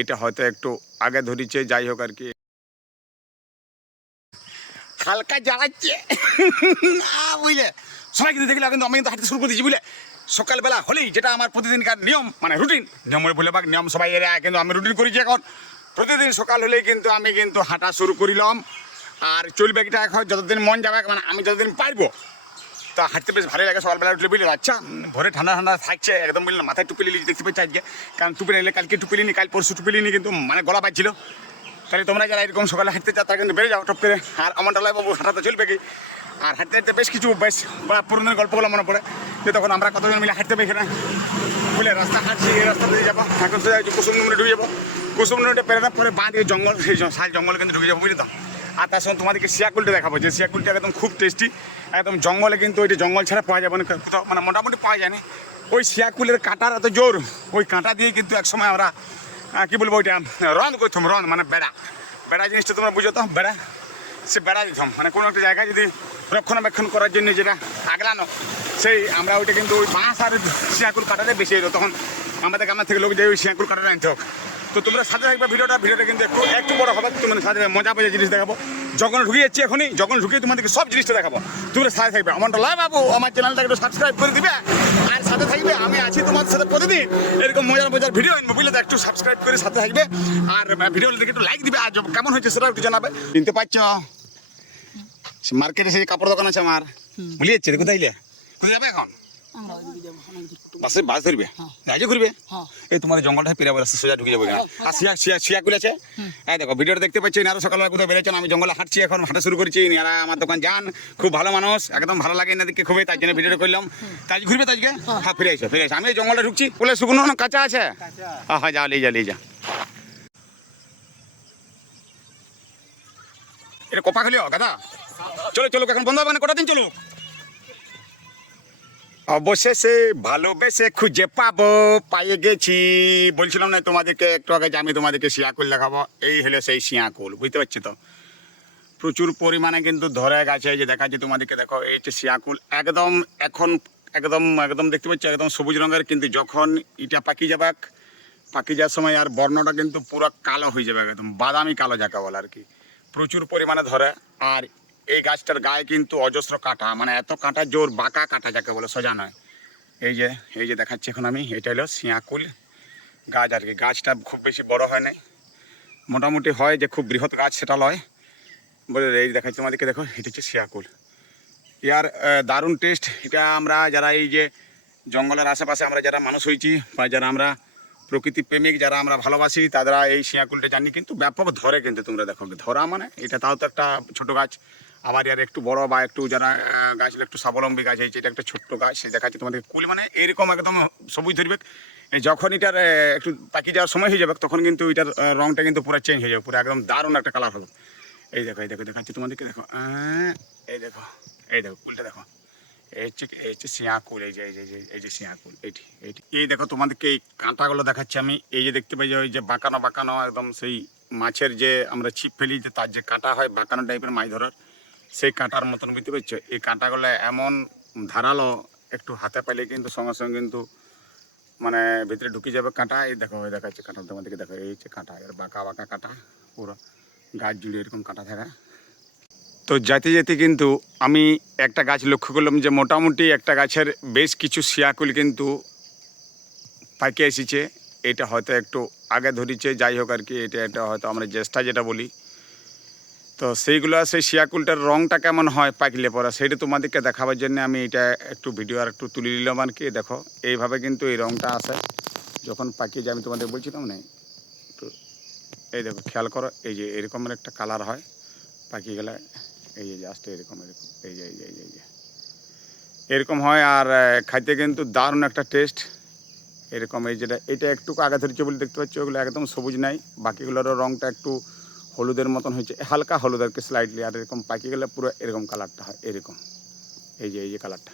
এটা হয়তো একটু আগে ধরিছে, যাই হোক আর কি। হালকা জ্বালাচ্ছে। বুঝলে? সবাই কিন্তু দেখলে, কিন্তু আমি কিন্তু হাঁটতে শুরু করে দিয়েছি বুঝলে? সকালবেলা হলেই যেটা আমার প্রতিদিনকার নিয়ম মানে রুটিন নিয়মের বলে বা নিয়ম সবাই এরা কিন্তু আমি রুটিন করেছি এখন। প্রতিদিন সকাল হলেই কিন্তু আমি কিন্তু হাঁটা শুরু করিলাম। আর চলবে এটা এখন, যতদিন মন যাবে মানে আমি যতদিন পারব তা হাঁটতে বেশ ভালো লাগে সকালবেলা উঠলে, বুঝলে? আচ্ছা ভোরে ঠান্ডা ঠান্ডা থাকছে, একদম বুঝলেন মাথায় টুপি নিলি দেখতে পাচ্ছি আজকে। কারণ টুপি নিলে কালকে টুপি নিনি কাল পরশু টুপি নিনি কিন্তু মানে গলা বাজছিল। তাহলে তোমরা যারা এরকম সকালে হাঁটতে চাও তারা কিন্তু বেড়ে যাও টপ করে আর আমার ডালাই বাবু হাঁটা তো চলবে কি? আর হাঁটতে হাঁটতে বেশ কিছু বেশ বড় পুরনো গল্পগুলো মনে পড়ে। যে তখন আমরা কতজন মিলে হাঁটতে পাই এখানে? বুঝলে, রাস্তা হাঁটছি, এই রাস্তা দিয়ে যাব এখন সোজা কুসুমডুমে ঢুকে যাব। কুসুম কুসুমডুমে পেরে পরে বাঁ জঙ্গল, সেই সাল জঙ্গলে কিন্তু ঢুকে যাব, বুঝলি তো? আর তার সঙ্গে তোমাদেরকে শিয়াকুলটা দেখাবো। যে শিয়াকুলটা একদম খুব টেস্টি একদম জঙ্গলে কিন্তু ওইটা জঙ্গল ছাড়া পাওয়া যাবে না, কোথাও মানে মোটামুটি পাওয়া যায় না। ওই শিয়াকুলের কাঁটার এত জোর, ওই কাঁটা দিয়ে কিন্তু একসময় আমরা কি বলব ওইটা রন করতাম রন মানে বেড়া। বেড়া জিনিসটা তোমরা বুঝো তো? বেড়া, সে বেড়া দিতাম। মানে কোনো একটা জায়গায় যদি রক্ষণাবেক্ষণ করার জন্য যেটা আগলানো, সেই আমরা ওইটা কিন্তু ওই বাঁশ আর শিয়াকুল কাটাতে বেশি এলো তখন আমাদের গ্রামের থেকে লোক যে ওই শিয়াকুল কাটাতে আনতে হোক। তো তোমরা সাথে থাকবে ভিডিওটা ভিডিওটা কিন্তু একটু একটু বড় হবে তোমাদের সাথে মজা মজা জিনিস দেখাবো। যখন ঢুকে যাচ্ছি এখনই যখন ঢুকিয়ে তোমাদেরকে সব জিনিসটা দেখাবো। তোমরা সাথে থাকবে। আমার লাই বাবু আমার চ্যানেলটাকে একটু সাবস্ক্রাইব করে দিবে। আর সাথে থাকবে আমি আছি তোমাদের সাথে প্রতিদিন। এরকম মজার মজার ভিডিও আনব বুঝলে একটু সাবস্ক্রাইব করে সাথে থাকবে। আর ভিডিও দেখে একটু লাইক দিবে। আর কেমন হয়েছে সেটা একটু জানাবে। চিনতে পারছ? মার্কেটে সেই কাপড় দোকান আছে আমার। ভুলে যাচ্ছে কোথায় কোথায় যাবে এখন? বাসে বাস ধরবে? হ্যাঁ। ঘুরবে? হ্যাঁ। এই তোমার জঙ্গলটা সোজা ঢুকে যাবে আর শিয়া শিয়া আছে? হ্যাঁ দেখো ভিডিওটা দেখতে পাচ্ছি এনারা সকালবেলা বেরোচ্ছেন আমি জঙ্গলে হাঁটছি এখন হাঁটা শুরু করেছি এনারা আমার দোকান যান খুব ভালো মানুষ একদম ভালো লাগে এনাদেরকে খুবই তাই জন্য ভিডিওটা করলাম। তাই ঘুরবে তাইকে হ্যাঁ। ফিরে আসো ফিরে আসো আমি জঙ্গলে ঢুকছি বলে শুকনো কাঁচা আছে? হ্যাঁ হ্যাঁ যাও লিয়ে যা লিয়ে যা। এটা কপা খেলিও গাদা? চলো চলো এখন বন্ধ হবে না কটা দিন চলো অবশেষে ভালোবেসে খুঁজে পাবো, পাইয়ে গেছি। বলছিলাম না তোমাদেরকে, একটু আগে আমি তোমাদেরকে শিয়াকুল দেখাবো, এই হলো সেই শিয়াকুল, বুঝতে পারছি তো? প্রচুর পরিমাণে কিন্তু ধরে গেছে যে দেখাচ্ছি তোমাদেরকে, দেখো, এই হচ্ছে শিয়াকুল, একদম এখন, একদম একদম দেখতে পাচ্ছি, একদম সবুজ রঙের, কিন্তু যখন ইটা পাকি যাবে, পাকি যাওয়ার সময় আর বর্ণটা কিন্তু পুরো কালো হয়ে যাবে, একদম বাদামি কালো যাকে বলে আর কি। প্রচুর পরিমাণে ধরে, আর এই গাছটার গায়ে কিন্তু অজস্র কাঁটা মানে এত কাঁটা জোর বাঁকা কাঁটা যাকে বলে সোজা নয় এই যে এই যে দেখাচ্ছি এখন আমি, এটা হলো শিয়াকুল গাছ আর কি। গাছটা খুব বেশি বড় হয় নাই। মোটামুটি হয় যে খুব বৃহৎ গাছ সেটা লয়। বলে এই দেখাচ্ছি তোমাদেরকে, দেখো, এটা হচ্ছে শিয়াকুল। ইয়ার দারুণ টেস্ট। এটা আমরা যারা এই যে জঙ্গলের আশেপাশে আমরা যারা মানুষ হয়েছি বা যারা আমরা প্রকৃতি প্রেমিক, যারা আমরা ভালোবাসি, তারা এই শিয়াকুলটা জানি, কিন্তু ব্যাপক ধরে কিন্তু তোমরা দেখো। ধরা মানে এটা তাও তো একটা ছোটো গাছ। আবার আর একটু বড় বা একটু যারা গাছ একটু স্বাবলম্বী গাছ হয়েছে এটা একটা ছোট্ট গাছ সে দেখাচ্ছে তোমাদের কুল। মানে এরকম একদম সবুজ ধরবে। যখন এটার একটু পাকি যাওয়ার সময় হয়ে যাবে, তখন কিন্তু এটার রংটা কিন্তু পুরো চেঞ্জ হয়ে যাবে, পুরো একদম দারুণ একটা কালার হবে। এই দেখো এই দেখো, দেখাচ্ছি তোমাদেরকে, দেখো। এই দেখো এই দেখো কুলটা দেখো। এই হচ্ছে এই হচ্ছে এই যে এই যে এই যে এইটি এই দেখো তোমাদেরকে এই কাঁটাগুলো দেখাচ্ছি আমি। এই যে দেখতে পাই যে, ওই যে বাঁকানো বাঁকানো, একদম সেই মাছের যে আমরা ছিপ ফেলি, যে তার যে কাঁটা হয়, বাঁকানো টাইপের মাছ ধরার। সেই কাঁটার মতন বুঝতে পারছ? এই কাঁটাগুলো এমন ধারালো, একটু হাতে পাইলে কিন্তু সঙ্গে সঙ্গে কিন্তু মানে ভিতরে ঢুকে যাবে কাঁটা। এই দেখো, এই দেখাচ্ছে কাঁটা, তোমাদেরকে দেখো, এই হচ্ছে কাঁটা, এর বাঁকা বাঁকা কাঁটা, পুরো গাছ জুড়ে এরকম কাঁটা থাকা। তো যেতে যেতে কিন্তু আমি একটা গাছ লক্ষ্য করলাম যে মোটামুটি একটা গাছের বেশ কিছু শিয়াকুল কিন্তু পাকে এসেছে। এটা হয়তো একটু আগে ধরেছে, যাই হোক আর কি, এটা এটা হয়তো আমরা জ্যেষ্ঠা যেটা বলি। তো সেইগুলো সেই শিয়াকুলটার রঙটা কেমন হয় পাকলে পরে? সেইটা তোমাদেরকে দেখাবার জন্য আমি এটা একটু ভিডিও আর একটু তুলে নিলাম আর কি দেখো এইভাবে কিন্তু এই রঙটা আসে যখন পাকিয়ে যায় আমি তোমাদের বলছিলাম না? একটু এই দেখো খেয়াল করো এই যে এরকমের একটা কালার হয় পাকিয়ে গেলে এই যে জাস্ট এরকম এরকম এই যে এই যে এই যে, এই যে। এরকম হয় আর খাইতে কিন্তু দারুণ একটা টেস্ট এরকম এই যেটা এটা একটু আগে ধরেছে বলে দেখতে পাচ্ছি ওগুলো একদম সবুজ নাই। বাকিগুলোরও রঙটা একটু হলুদের মতন হয়েছে। হালকা হলুদ আর কি স্লাইডলি আর এরকম পাকি গেলে পুরো এরকম কালারটা হয়, এরকম। এই যে এই যে কালারটা